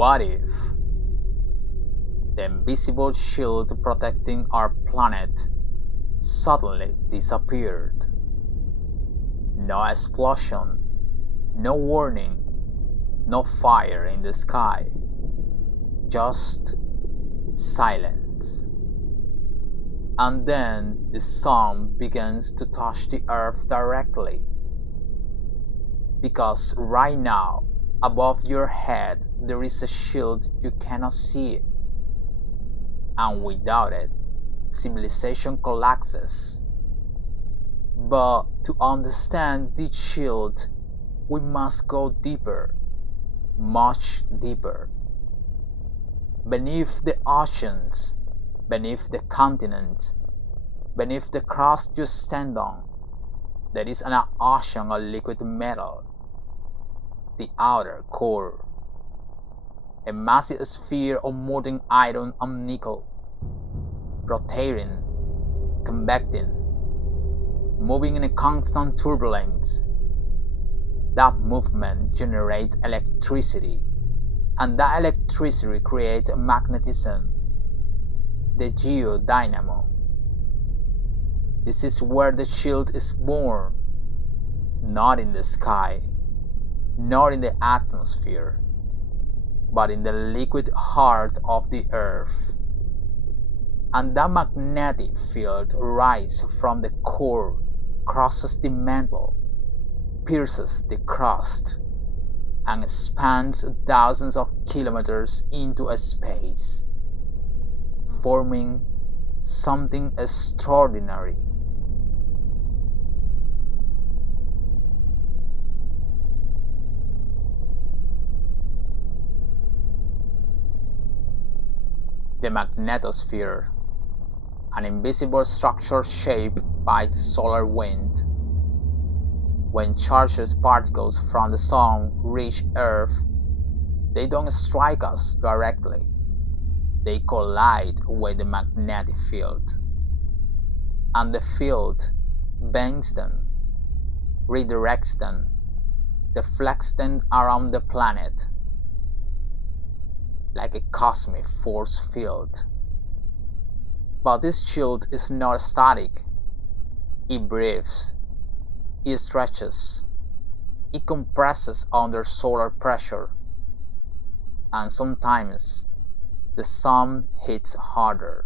What if the invisible shield protecting our planet suddenly disappeared? No explosion, no warning, no fire in the sky, just silence. And then the sun begins to touch the earth directly. Because right now, above your head, there is a shield you cannot see. And without it, civilization collapses. But to understand this shield, we must go deeper, much deeper. Beneath the oceans, beneath the continent, beneath the crust you stand on, there is an ocean of liquid metal, the outer core. A massive sphere of molten iron and nickel, rotating, convecting, moving in a constant turbulence. That movement generates electricity, and that electricity creates magnetism, the geodynamo. This is where the shield is born, not in the sky, not in the atmosphere, but in the liquid heart of the earth. And that magnetic field rises from the core, crosses the mantle, pierces the crust, and spans thousands of kilometers into space, forming something extraordinary. The magnetosphere, an invisible structure shaped by the solar wind. When charged particles from the sun reach Earth, they don't strike us directly. They collide with the magnetic field. And the field bends them, redirects them, deflects them around the planet, like a cosmic force field. But this shield is not static. It breathes, it stretches, it compresses under solar pressure, and sometimes the sun hits harder.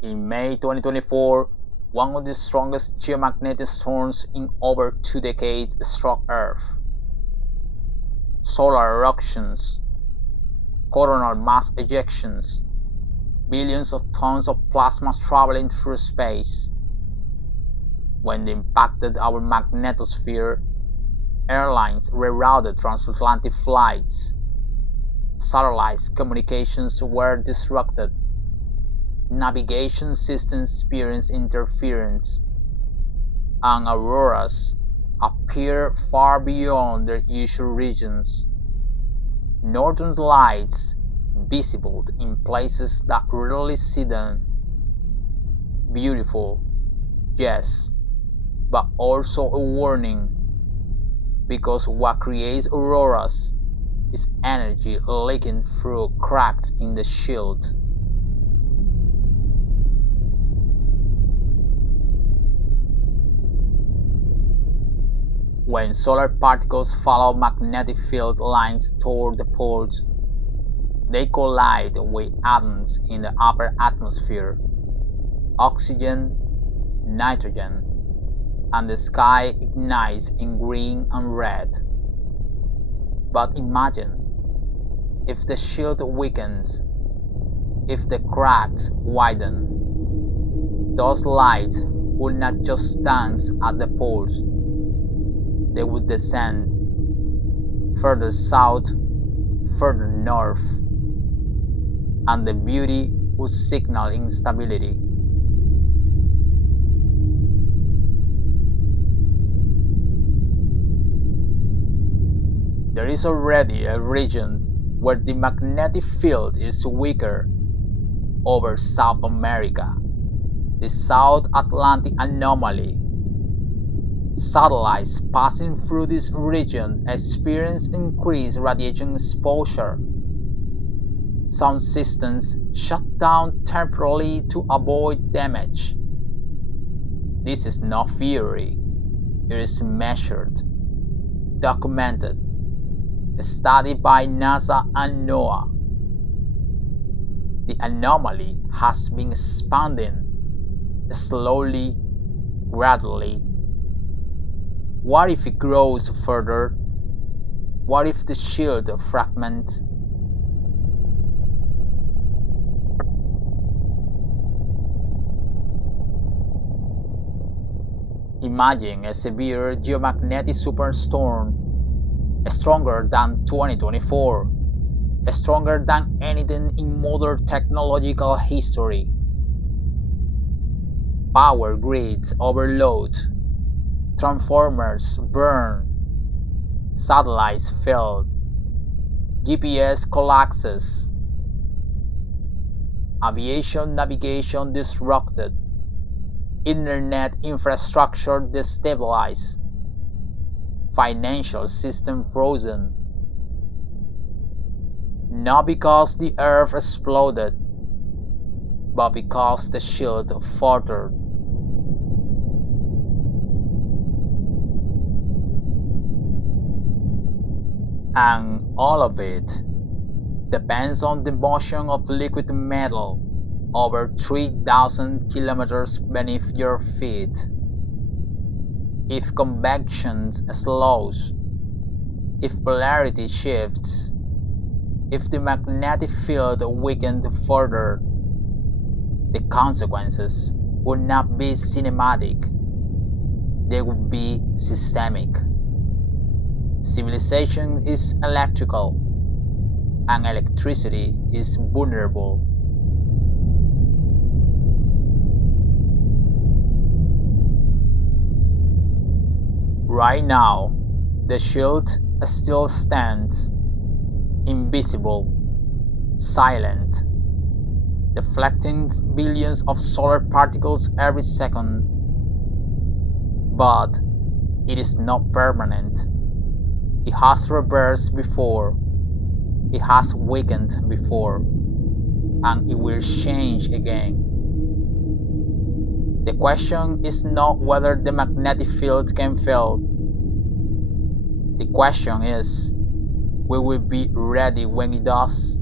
In May 2024, one of the strongest geomagnetic storms in over 2 decades struck Earth. Solar eruptions, coronal mass ejections, billions of tons of plasma traveling through space. When they impacted our magnetosphere, airlines rerouted transatlantic flights, satellite communications were disrupted, navigation systems experienced interference, and auroras appear far beyond their usual regions. Northern lights visible in places that rarely see them. Beautiful, yes, but also a warning, because what creates auroras is energy leaking through cracks in the shield. When solar particles follow magnetic field lines toward the poles, they collide with atoms in the upper atmosphere, oxygen, nitrogen, and the sky ignites in green and red. But imagine, if the shield weakens, if the cracks widen, those lights will not just dance at the poles, they would descend further south, further north, and the beauty would signal instability. There is already a region where the magnetic field is weaker, over South America, the South Atlantic Anomaly, Satellites passing through this region experience increased radiation exposure. Some systems shut down temporarily to avoid damage. This is not theory, it is measured, documented, studied by NASA and NOAA. The anomaly has been expanding slowly, gradually. What if it grows further? What if the shield fragments? Imagine a severe geomagnetic superstorm, stronger than 2024, stronger than anything in modern technological history. Power grids overload, transformers burn, satellites fail, GPS collapses, aviation navigation disrupted, internet infrastructure destabilized, financial system frozen. Not because the earth exploded, but because the shield faltered. And all of it depends on the motion of liquid metal over 3,000 kilometers beneath your feet. If convection slows, if polarity shifts, if the magnetic field weakened further, the consequences would not be cinematic, they would be systemic. Civilization is electrical, and electricity is vulnerable. Right now, the shield still stands, invisible, silent, deflecting billions of solar particles every second. But it is not permanent. It has reversed before, it has weakened before, and it will change again. The question is not whether the magnetic field can fail. The question is, will we be ready when it does?